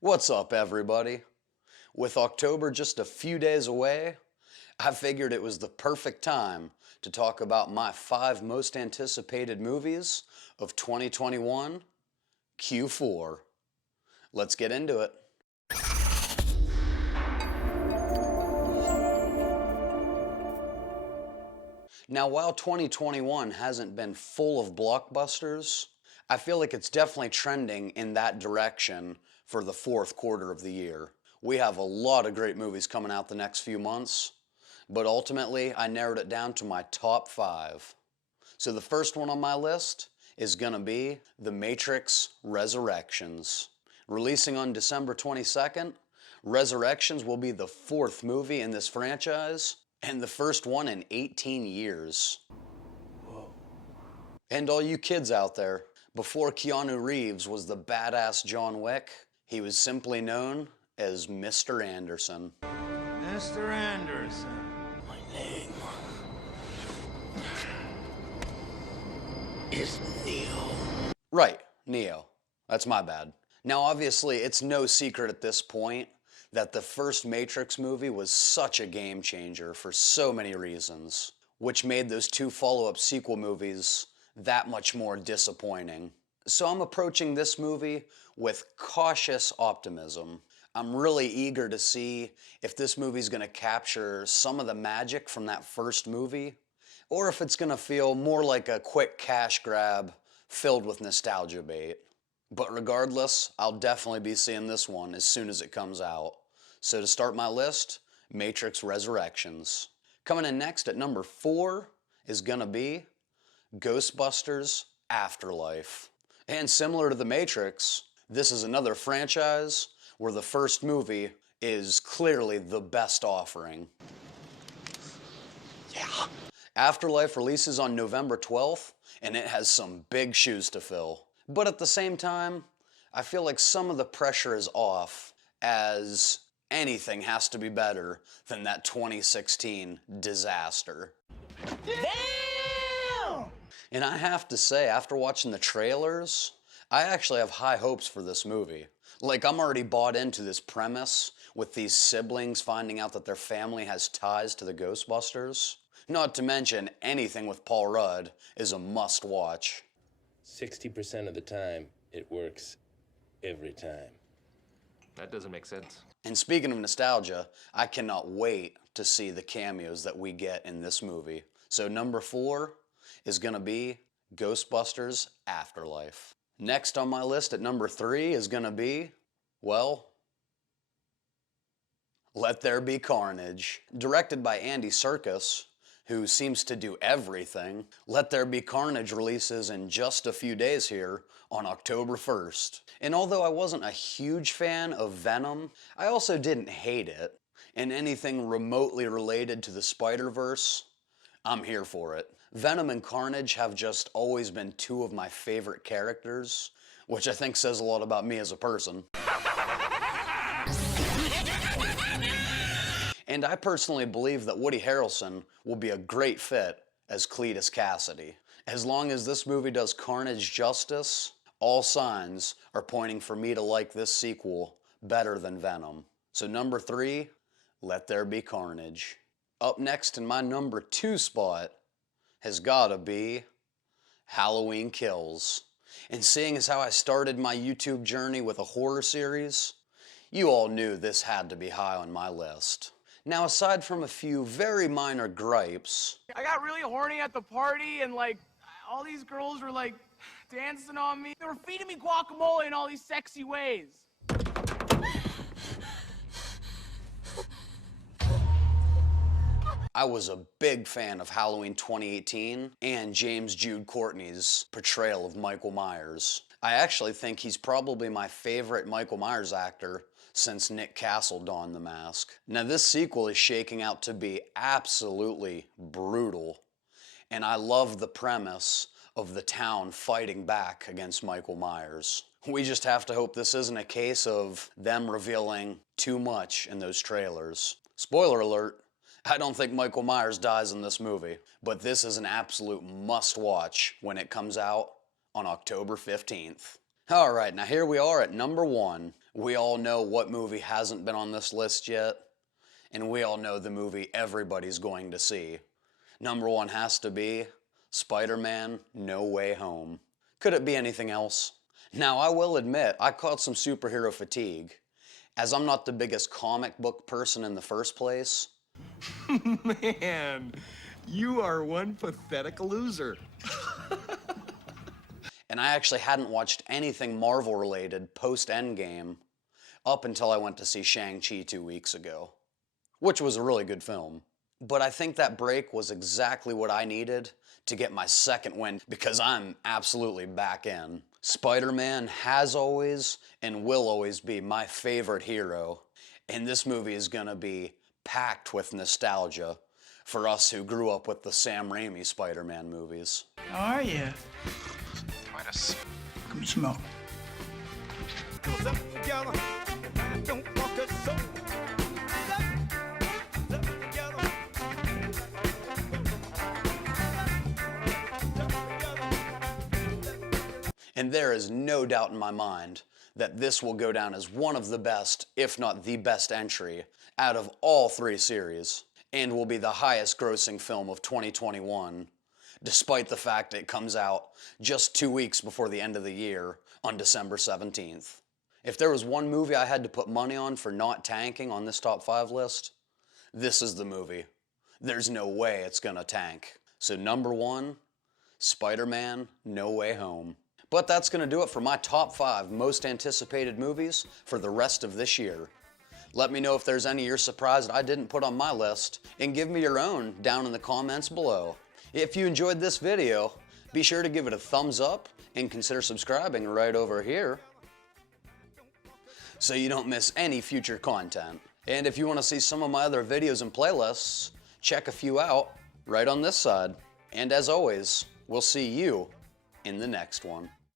What's up, everybody? With October just a few days away, I figured it was the perfect time to talk about my 5 most anticipated movies of 2021, Q4. Let's get into it. Now, while 2021 hasn't been full of blockbusters, I feel like it's definitely trending in that direction for the fourth quarter of the year. We have a lot of great movies coming out the next few months, but ultimately I narrowed it down to my top 5. So the first one on my list is gonna be The Matrix Resurrections. Releasing on December 22nd, Resurrections will be the 4th movie in this franchise and the first one in 18 years. Whoa. And all you kids out there, before Keanu Reeves was the badass John Wick, he was simply known as Mr. Anderson. Mr. Anderson. My name is Neo. Right, Neo. That's my bad. Now obviously it's no secret at this point that the first Matrix movie was such a game changer for so many reasons, which made those 2 follow-up sequel movies that much more disappointing. So I'm approaching this movie with cautious optimism. I'm really eager to see if this movie's gonna capture some of the magic from that first movie, or if it's gonna feel more like a quick cash grab filled with nostalgia bait. But regardless, I'll definitely be seeing this one as soon as it comes out. So to start my list, Matrix Resurrections. Coming in next at number 4 is gonna be Ghostbusters Afterlife. And similar to The Matrix, this is another franchise where the first movie is clearly the best offering. Yeah. Afterlife releases on November 12th, and it has some big shoes to fill. But at the same time, I feel like some of the pressure is off, as anything has to be better than that 2016 disaster. Damn! And I have to say, after watching the trailers, I actually have high hopes for this movie. Like, I'm already bought into this premise with these siblings finding out that their family has ties to the Ghostbusters. Not to mention, anything with Paul Rudd is a must-watch. 60% of the time, it works every time. That doesn't make sense. And speaking of nostalgia, I cannot wait to see the cameos that we get in this movie. So number 4 is gonna be Ghostbusters Afterlife. Next on my list at number 3 is gonna be, well, Let There Be Carnage. Directed by Andy Serkis, who seems to do everything, Let There Be Carnage releases in just a few days here on October 1st. And although I wasn't a huge fan of Venom, I also didn't hate it. And anything remotely related to the Spider-Verse, I'm here for it. Venom and Carnage have just always been 2 of my favorite characters, which I think says a lot about me as a person. And I personally believe that Woody Harrelson will be a great fit as Cletus Cassidy. As long as this movie does Carnage justice, all signs are pointing for me to like this sequel better than Venom. So number 3, Let There Be Carnage. Up next in my number 2 spot has gotta be Halloween Kills. And seeing as how I started my YouTube journey with a horror series, you all knew this had to be high on my list. Now, aside from a few very minor gripes, I got really horny at the party and like all these girls were like dancing on me. They were feeding me guacamole in all these sexy ways. I was a big fan of Halloween 2018 and James Jude Courtney's portrayal of Michael Myers. I actually think he's probably my favorite Michael Myers actor since Nick Castle donned the mask. Now this sequel is shaking out to be absolutely brutal, and I love the premise of the town fighting back against Michael Myers. We just have to hope this isn't a case of them revealing too much in those trailers. Spoiler alert, I don't think Michael Myers dies in this movie, but this is an absolute must-watch when it comes out on October 15th. Alright, now here we are at number 1. We all know what movie hasn't been on this list yet, and we all know the movie everybody's going to see. Number one has to be Spider-Man No Way Home. Could it be anything else? Now, I will admit, I caught some superhero fatigue. As I'm not the biggest comic book person in the first place. Man, you are one pathetic loser. And I actually hadn't watched anything Marvel related post-Endgame up until I went to see Shang-Chi 2 weeks ago, which was a really good film. But I think that break was exactly what I needed to get my second win, because I'm absolutely back in. Spider-Man has always and will always be my favorite hero, and this movie is gonna be packed with nostalgia for us who grew up with the Sam Raimi Spider-Man movies. How are you? Quite a Come smoke. And there is no doubt in my mind that this will go down as one of the best, if not the best entry, out of all three series, and will be the highest grossing film of 2021, despite the fact it comes out just 2 weeks before the end of the year on December 17th. If there was one movie I had to put money on for not tanking on this top 5 list, this is the movie. There's no way it's gonna tank. So number one, Spider-Man No Way Home. But that's gonna do it for my top 5 most anticipated movies for the rest of this year. Let me know if there's any you're surprised I didn't put on my list, and give me your own down in the comments below. If you enjoyed this video, be sure to give it a thumbs up and consider subscribing right over here so you don't miss any future content. And if you want to see some of my other videos and playlists, check a few out right on this side. And as always, we'll see you in the next one.